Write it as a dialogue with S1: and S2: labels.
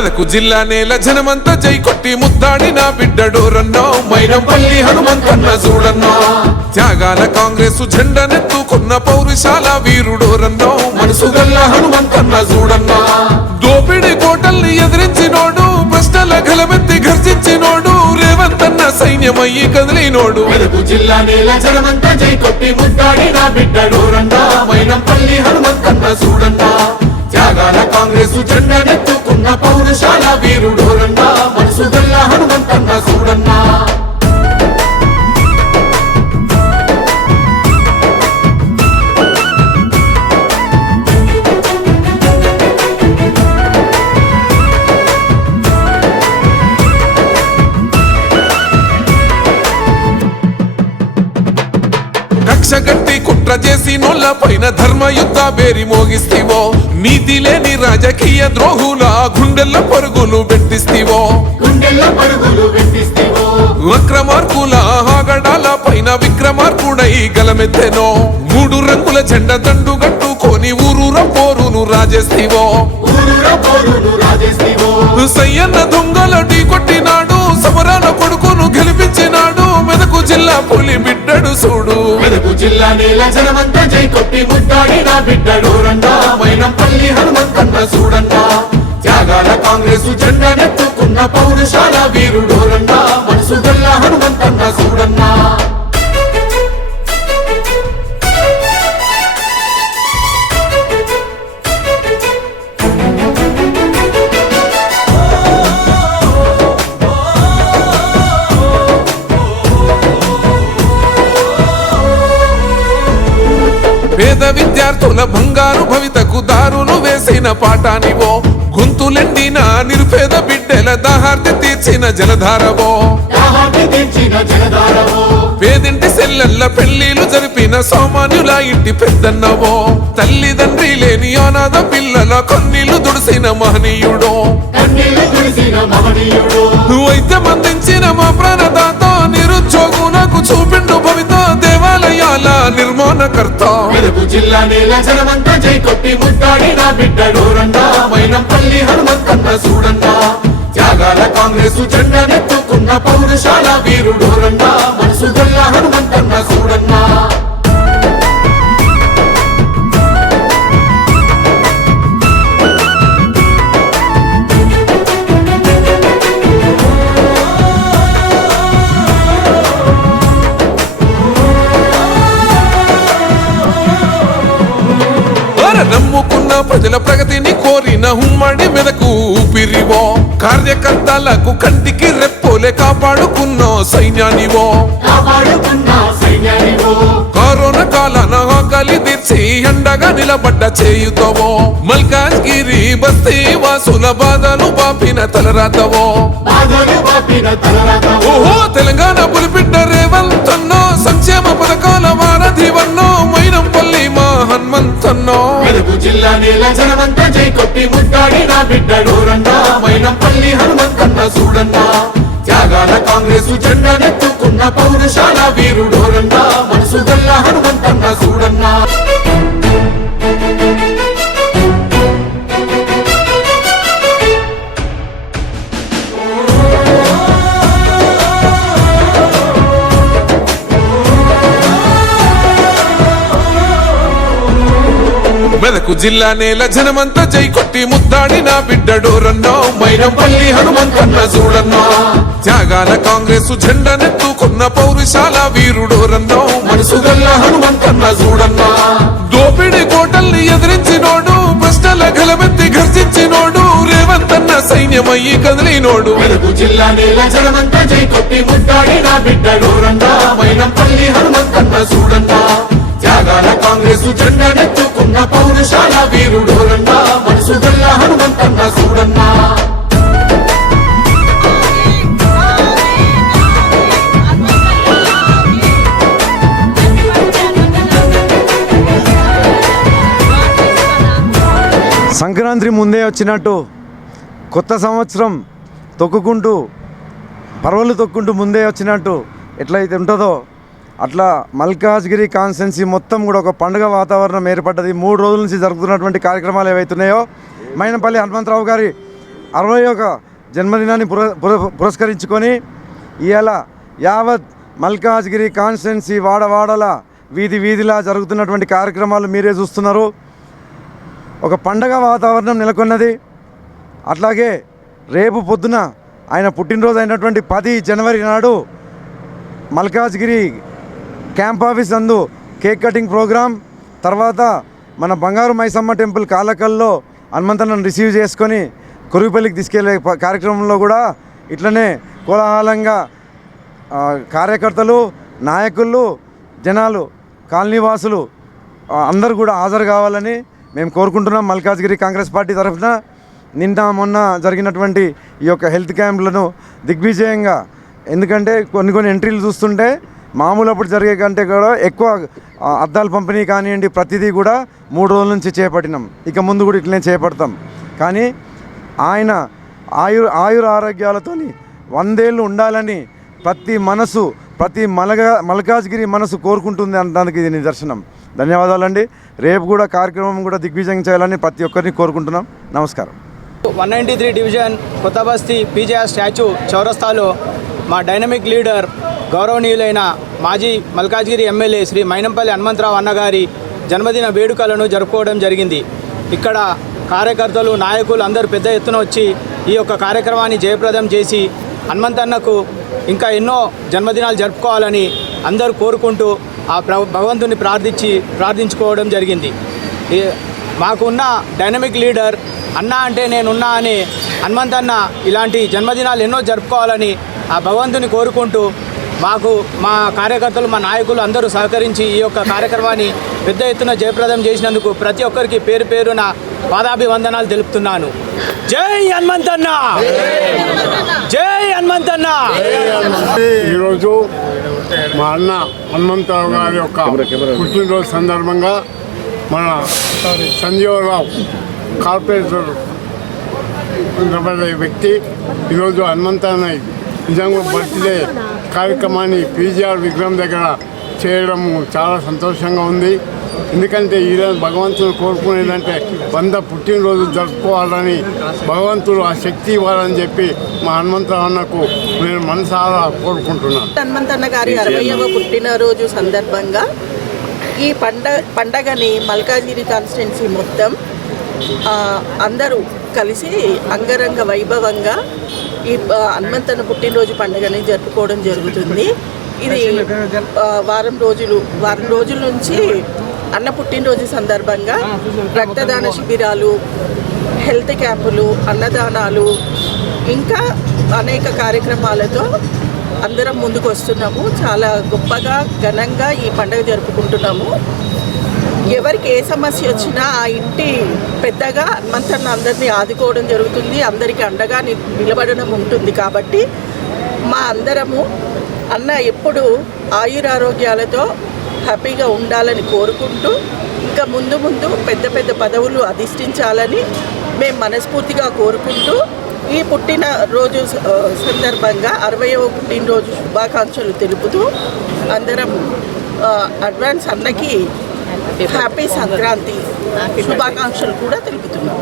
S1: మెదకు జిల్లా నేల జనమంతా జై కొట్టి ముద్దాడి నా బిడ్డడు రన్నో. మైనంపల్లి హనుమంతన్న చూడన్నో. త్యాగాల కాంగ్రెస్ జెండనెత్తుకున్న పౌరుషాల వీరుడు రన్నో. మనసు గల్ల హనుమంతన్న చూడన్నో. దోపిడి కోటల్ని ఎదిరించినోడు ప్రశ్నల గలమెత్తి గర్జించినోడు రేవంతన్న సైన్యమయ్యి కదిలినోడు.
S2: మెదకు జిల్లా నేల జనమంతా జై కొట్టి ముద్దాడి నా బిడ్డడు రండా మైనంపల్లి హనుమంతన్న చూడండా త్యాగాల కాంగ్రెస్ జెండనెత్తు పౌరుషాల వీరుడు మనసు గల్ల హనుమంతన్న చూడన్నా
S1: కక్ష కుట్ర చేసి నొల్ల పైన ధర్మ యుద్ధ బేరి మోగిస్తివో. నీతి లేని రాజకీయ ద్రోహుల గుండెల్ల పరుగులు పెట్టిస్తీవో. వక్రమార్కుల ఆగడాల పైన విక్రమార్కుడై గలమెత్తెనో. మూడు రంగుల జెండ దండు గట్టుకొని ఊరూర పోరును రాజేస్తీవో. సయ్యన్న దొంగల ఢీ కొట్టినాడు సమరాల కొడుకును గెలిపించినాడు మెదకు జిల్లా పులి బిడ్డడు చూడు
S2: మెదకు జిల్లా నేల జనమంతా జై కొట్టి ముద్దాడి నా బిడ్డడు రండా. మైనంపల్లి హనుమంతన్న చూడండా త్యాగాల కాంగ్రెస్ జెండా నెత్తుకున్న పౌరుషాల వీరుడు రండా. మనసు గల్ల హనుమంతన్న చూడన్నా
S1: బంగారు భవితకు దారులు వేసిన పాఠానివో గొంతులెండిన నిరుపేద బిడ్డల దాహార్తి తీర్చిన జలధారవో. పేదింటి సెల్లెల్ల పెళ్ళిలు జరిపిన సామాన్యుల ఇంటి పెద్దన్నవో. తల్లిదండ్రి లేని అనాథ పిల్లల కొన్నిళ్ళు దుడిసిన మహనీయుడో. నువ్వైతే మందించిన మా ప్రాణదాత నిర్మాణకర్త.
S2: మెదకు జిల్లా నేల జనమంతా జై కొట్టి ముద్దాడి నా బిడ్డడు రండా మైనంపల్లి హనుమంతన్న చూడండా త్యాగాల కాంగ్రెస్ జెండనెత్తుకున్న పౌరుషాల వీరుడు రండా మనసు గల్ల హనుమంతన్న చూడన్నా
S1: ప్రజల ప్రగతిని కోరిన ఉమ్మడి మెదకు ఊపిరివో. కార్యకర్తలకు కంటికి రెప్పోలే కాపాడుకున్న సైన్యానివో. కరోనా కాలాన ఆకలి తీర్చి ఎండగా నిలబడ్డ చేయుతవో. మల్కాజ్గిరి బస్తీ వాసుల బాధలు పాపిన తలరాతవో. తెలంగాణ హనుమంతన్నో
S2: జిల్లా నేల జనమంతా జై కొట్టి ముట్టాడి నా బిడ్డ రండా. మైనంపల్లి హనుమంతన్న చూడన్నా త్యాగాల కాంగ్రెస్ జెండనెత్తుకున్న పౌరుషాల వీరుడు రండా. మనసు గల్ల హనుమంతన్న చూడన్నా
S1: మెదకు జిల్లా నేల జనమంతా జై కొట్టి ముద్దాడి నా బిడ్డడు రన్నో. మైనంపల్లి హనుమంతన్న చూడన్నో. త్యాగాల కాంగ్రెస్ జెండనెత్తుకున్న పౌరుషాల వీరుడు రన్నో. మనసు గల్ల హనుమంతన్న చూడన్నో. దోపిడి కోటల్ని ఎదిరించినోడు ప్రశ్నల గలమెత్తి గర్జించినోడు రేవంతన్న సైన్యమయ్యి కదిలినోడు.
S2: మెదకు జిల్లా నేల జనమంతా జై కొట్టి ముద్దాడి నా బిడ్డడు రండా మైనంపల్లి హనుమంతన్న చూడన్నా. త్యాగాల కాంగ్రెస్ జెండనెత్తుకున్న పౌరుషాల వీరుడు మనసు గల్ల హనుమంతన్న చూడన్నా
S3: సంక్రాంతి ముందే వచ్చినట్టు కొత్త సంవత్సరం తొక్కుకుంటూ పర్వలు తొక్కుంటూ ముందే వచ్చినట్టు ఎట్లయితే ఉంటుందో అట్లా మల్కాజ్గిరి కాన్స్టెన్సీ మొత్తం కూడా ఒక పండుగ వాతావరణం ఏర్పడ్డది. మూడు రోజుల నుంచి జరుగుతున్నటువంటి కార్యక్రమాలు ఏవైతున్నాయో మైనపల్లి హనుమంతరావు గారి అరవై ఒక జన్మదినాన్ని పుర పురస్కరించుకొని ఇవాళ యావత్ మల్కాజ్గిరి కాన్స్టెన్సీ వాడవాడల వీధి వీధిలా జరుగుతున్నటువంటి కార్యక్రమాలు మీరే చూస్తున్నారు. ఒక పండగ వాతావరణం నెలకొన్నది. అట్లాగే రేపు పొద్దున ఆయన పుట్టినరోజు అయినటువంటి పది జనవరి నాడు మల్కాజ్గిరి క్యాంప్ ఆఫీస్ నందు కేక్ కటింగ్ ప్రోగ్రాం తర్వాత మన బంగారు మైసమ్మ టెంపుల్ కాలకల్లో హనుమంతను రిసీవ్ చేసుకొని కురుగుపల్లికి తీసుకెళ్ళే కార్యక్రమంలో కూడా ఇట్లనే కోలాహలంగా కార్యకర్తలు నాయకులు జనాలు కాలనీవాసులు అందరూ కూడా హాజరు కావాలని మేము కోరుకుంటున్నాం. మల్కాజ్గిరి కాంగ్రెస్ పార్టీ తరఫున నిన్న మొన్న జరిగినటువంటి ఈ యొక్క హెల్త్ క్యాంపులను దిగ్విజయంగా ఎందుకంటే కొన్ని కొన్ని ఎంట్రీలు చూస్తుంటే మామూలు అప్పుడు జరిగే కంటే కూడా ఎక్కువ అద్దాలు పంపిణీ కానివ్వండి ప్రతిదీ కూడా మూడు రోజుల నుంచి చేపట్టినాం. ఇక ముందు కూడా ఇట్లనే చేపడతాం. కానీ ఆయన ఆయు ఆయుర ఆరోగ్యాలతోని వందేళ్ళు ఉండాలని ప్రతి మనసు ప్రతి మలగా మల్కాజ్గిరి మనసు కోరుకుంటుంది అనడానికి ఇది నిదర్శనం. ధన్యవాదాలండి. రేపు కూడా కార్యక్రమం కూడా దిగ్విజయం చేయాలని ప్రతి ఒక్కరిని కోరుకుంటున్నాం. నమస్కారం.
S4: వన్ నైంటీ త్రీ డివిజన్ కొత్త బస్తీ పీజేఆర్ స్టాచ్యూ చౌరస్తాలో మా డైనమిక్ లీడర్ గౌరవనీయులైన మాజీ మల్కాజ్గిరి ఎమ్మెల్యే శ్రీ మైనంపల్లి హనుమంతరావు అన్నగారి జన్మదిన వేడుకలను జరుపుకోవడం జరిగింది. ఇక్కడ కార్యకర్తలు నాయకులు అందరూ పెద్ద ఎత్తున వచ్చి ఈ యొక్క కార్యక్రమాన్ని జయప్రదం చేసి హనుమంతన్నకు ఇంకా ఎన్నో జన్మదినాలు జరుపుకోవాలని అందరూ కోరుకుంటూ ఆ భగవంతుని ప్రార్థించి ప్రార్థించుకోవడం జరిగింది. మాకున్న డైనమిక్ లీడర్ అన్నా అంటే నేనున్నా అని హనుమంతన్న ఇలాంటి జన్మదినాలు ఎన్నో జరుపుకోవాలని ఆ భగవంతుని కోరుకుంటూ మాకు మా కార్యకర్తలు మా నాయకులు అందరూ సహకరించి ఈ యొక్క కార్యక్రమాన్ని పెద్ద ఎత్తున జయప్రదం చేసినందుకు ప్రతి ఒక్కరికి పేరు పేరున పాదాభివందనాలు తెలుపుతున్నాను. జై హనుమంతన్న! జై హనుమంతన్న!
S5: ఈరోజు మా అన్న హనుమంతరావు గారి యొక్క పుట్టినరోజు సందర్భంగా మన సంజీవరావు కార్పొరేటర్ వ్యక్తి ఈరోజు హనుమంతన్న నిజంగా బర్త్డే కార్యక్రమాన్ని పీజీఆర్ విగ్రహం దగ్గర చేయడం చాలా సంతోషంగా ఉంది. ఎందుకంటే ఈరోజు భగవంతుడు కోరుకునేదంటే వంద పుట్టినరోజు జరుపుకోవాలని భగవంతుడు ఆ శక్తి ఇవ్వాలని చెప్పి మా హనుమంతరావు అన్నకు నేను మనసారా కోరుకుంటున్నాను
S6: హనుమంతన్న గారి అరవైవ పుట్టినరోజు సందర్భంగా ఈ పండగ పండగని మల్కాజిరి కాన్స్టిట్యున్సీ మొత్తం అందరూ కలిసి అంగరంగ వైభవంగా ఈ ఆ, హనుమంతన్న పుట్టినరోజు పండుగని జరుపుకోవడం జరుగుతుంది. ఇది వారం రోజులు వారం రోజుల నుంచి అన్న పుట్టినరోజు సందర్భంగా రక్తదాన శిబిరాలు హెల్త్ క్యాంపులు అన్నదానాలు ఇంకా అనేక కార్యక్రమాలతో అందరం ముందుకు వస్తున్నాము చాలా గొప్పగా ఘనంగా ఈ పండుగ జరుపుకుంటున్నాము. ఎవరికి ఏ సమస్య వచ్చినా ఆ ఇంటి పెద్దగా హనుమంతన్న అందరినీ ఆదుకోవడం జరుగుతుంది. అందరికీ అండగా నిలబడడం ఉంటుంది కాబట్టి మా అందరము అన్న ఎప్పుడు ఆయురారోగ్యాలతో హ్యాపీగా ఉండాలని కోరుకుంటూ ఇంకా ముందు ముందు పెద్ద పెద్ద పదవులు అధిష్ఠించాలని మేము మనస్ఫూర్తిగా కోరుకుంటూ ఈ పుట్టిన రోజు స- సందర్భంగా అరవయవ పుట్టినరోజు శుభాకాంక్షలు తెలుపుతూ అందరం అడ్వాన్స్ అన్నకి హ్యాపీ సంక్రాంతి. శుభాకాంక్షలు కూడా తెలుపుతున్నాం.